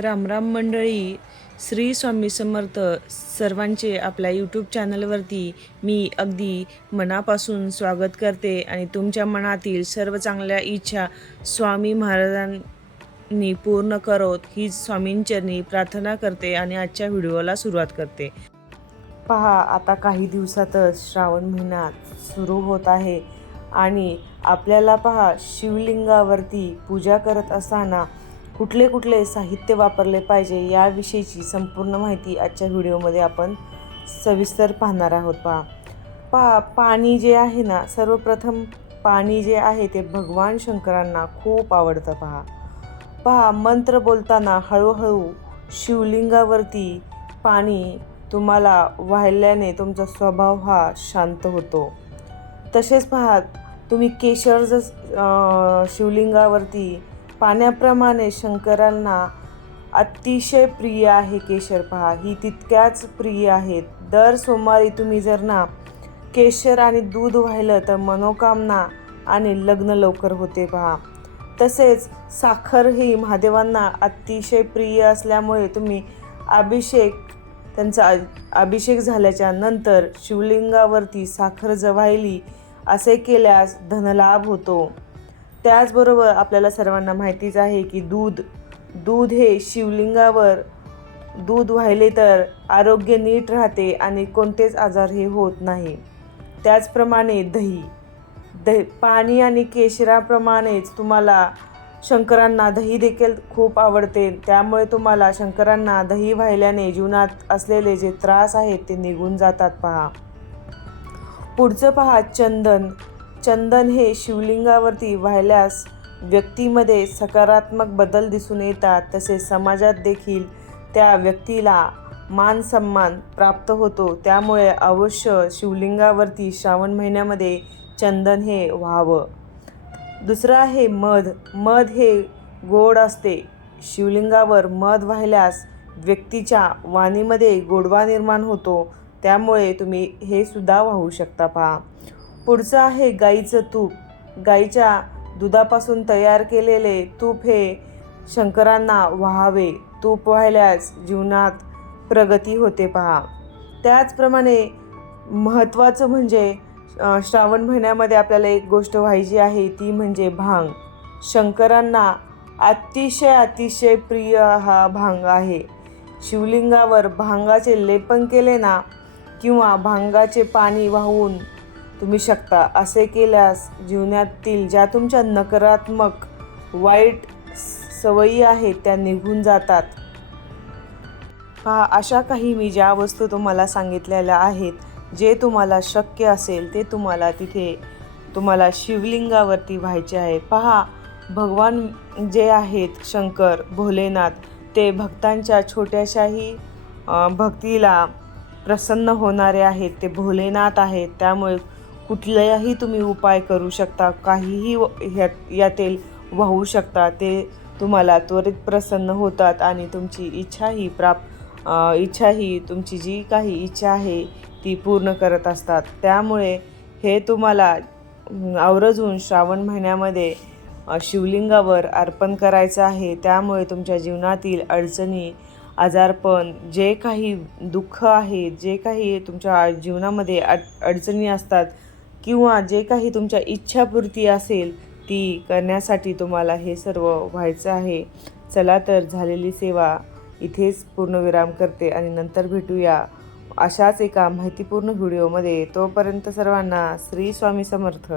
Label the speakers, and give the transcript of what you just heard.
Speaker 1: रामराम मंडळी श्री स्वामी समर्थ सर्वांचे आपल्या यूट्यूब चॅनलवरती मी अगदी मनापासून स्वागत करते आणि तुमच्या मनातील सर्व चांगल्या इच्छा स्वामी महाराजांनी पूर्ण करोत ही स्वामींचरणी प्रार्थना करते आणि आजच्या व्हिडिओला सुरुवात करते. पहा आता काही दिवसातच श्रावण महिना सुरू होत आहे आणि आपल्याला पहा शिवलिंगावरती पूजा करत असताना कुठले कुठले साहित्य वापरले पाहिजे याविषयीची संपूर्ण माहिती आजच्या व्हिडिओमध्ये आपण सविस्तर पाहणार आहोत. पहा. पहा पाणी जे आहे ना सर्वप्रथम पाणी जे आहे ते भगवान शंकरांना खूप आवडतं पहा. पहा मंत्र बोलताना हळूहळू शिवलिंगावरती पाणी तुम्हाला वाहिल्याने तुमचा स्वभाव हा शांत होतो. तसेच पहा तुम्ही केशर जर शिवलिंगावरती पाण्याप्रमाणे शंकरांना अतिशय प्रिय आहे केशर पहा. ही तितक्याच प्रिय आहेत. दर सोमवारी तुम्ही जर ना केशर आणि दूध वाहिलं तर मनोकामना आणि लग्न लवकर होते पहा. तसेच साखर ही महादेवांना अतिशय प्रिय असल्यामुळे तुम्ही अभिषेक त्यांचा अभिषेक झाल्याच्यानंतर शिवलिंगावरती साखर जवायली असे केल्यास धनलाभ होतो. त्याचबरोबर आपल्याला सर्वांना माहितीच आहे की दूध दूध हे शिवलिंगावर दूध वाहिले तर आरोग्य नीट राहते आणि कोणतेच आजार हे होत नाही. त्याचप्रमाणे दही. दही पाणी आणि केशराप्रमाणेच तुम्हाला शंकरांना दही देखील खूप आवडते. त्यामुळे तुम्हाला शंकरांना दही वाहिल्याने जीवनात असलेले जे त्रास आहेत ते निघून जातात पहा. पुढचं पहा चंदन. चंदन हे शिवलिंगावरती वाहिल्यास व्यक्तीमध्ये सकारात्मक बदल दिसून येतात. तसेच समाजात देखील त्या व्यक्तीला मान सन्मान प्राप्त होतो. त्यामुळे अवश्य शिवलिंगावरती श्रावण महिन्यामध्ये चंदन हे व्हावं. दुसरं आहे मध. मध हे गोड असते. शिवलिंगावर मध वाहिल्यास व्यक्तीच्या वाणीमध्ये गोडवा निर्माण होतो. त्यामुळे तुम्ही हे सुद्धा वाहू शकता पहा. पुढचं आहे गाईचं तूप. गाईच्या दुधापासून तयार केलेले तूप हे शंकरांना व्हावे. तूप व्हायल्यास जीवनात प्रगती होते पहा. त्याचप्रमाणे महत्त्वाचं म्हणजे श्रावण महिन्यामध्ये आपल्याला एक गोष्ट व्हायची आहे ती म्हणजे भांग. शंकरांना अतिशय अतिशय प्रिय हा भांग आहे. शिवलिंगावर भांगाचे लेपन केले ना किंवा भांगाचे पाणी वाहून तुम्ही शकता. असे केल्यास जीवनातील ज्या तुमच्या नकारात्मक वाईट सवयी आहेत त्या निघून जातात. पहा अशा काही मी ज्या वस्तू तुम्हाला सांगितलेल्या आहेत जे तुम्हाला शक्य असेल ते तुम्हाला तिथे तुम्हाला शिवलिंगावरती व्हायचे आहे. पहा भगवान जे आहेत शंकर भोलेनाथ ते भक्तांच्या छोट्याशाही भक्तीला प्रसन्न होणारे आहेत. ते भोलेनाथ आहेत. त्यामुळे कुठल्याही तुम्ही उपाय करू शकता काहीही व- ह्यात यातील वाहू शकता ते तुम्हाला त्वरित प्रसन्न होतात आणि तुमची इच्छाही प्राप्त इच्छा इच्छाही तुमची जी काही इच्छा आहे ती पूर्ण करत असतात. त्यामुळे हे तुम्हाला अं, आवर्जून श्रावण महिन्यामध्ये शिवलिंगावर अर्पण करायचं आहे. त्यामुळे तुमच्या जीवनातील अडचणी आजारपण जे काही दुःख आहे जे काही तुमच्या जीवनामध्ये अड अडचणी असतात किंवा जे काही तुमच्या इच्छापूर्ती असेल ती करण्यासाठी तुम्हाला हे सर्व व्हायचं आहे. चला तर झालेली सेवा इथेच पूर्णविराम करते आणि नंतर भेटूया अशाच एका माहितीपूर्ण व्हिडिओमध्ये. तोपर्यंत सर्वांना श्री स्वामी समर्थ.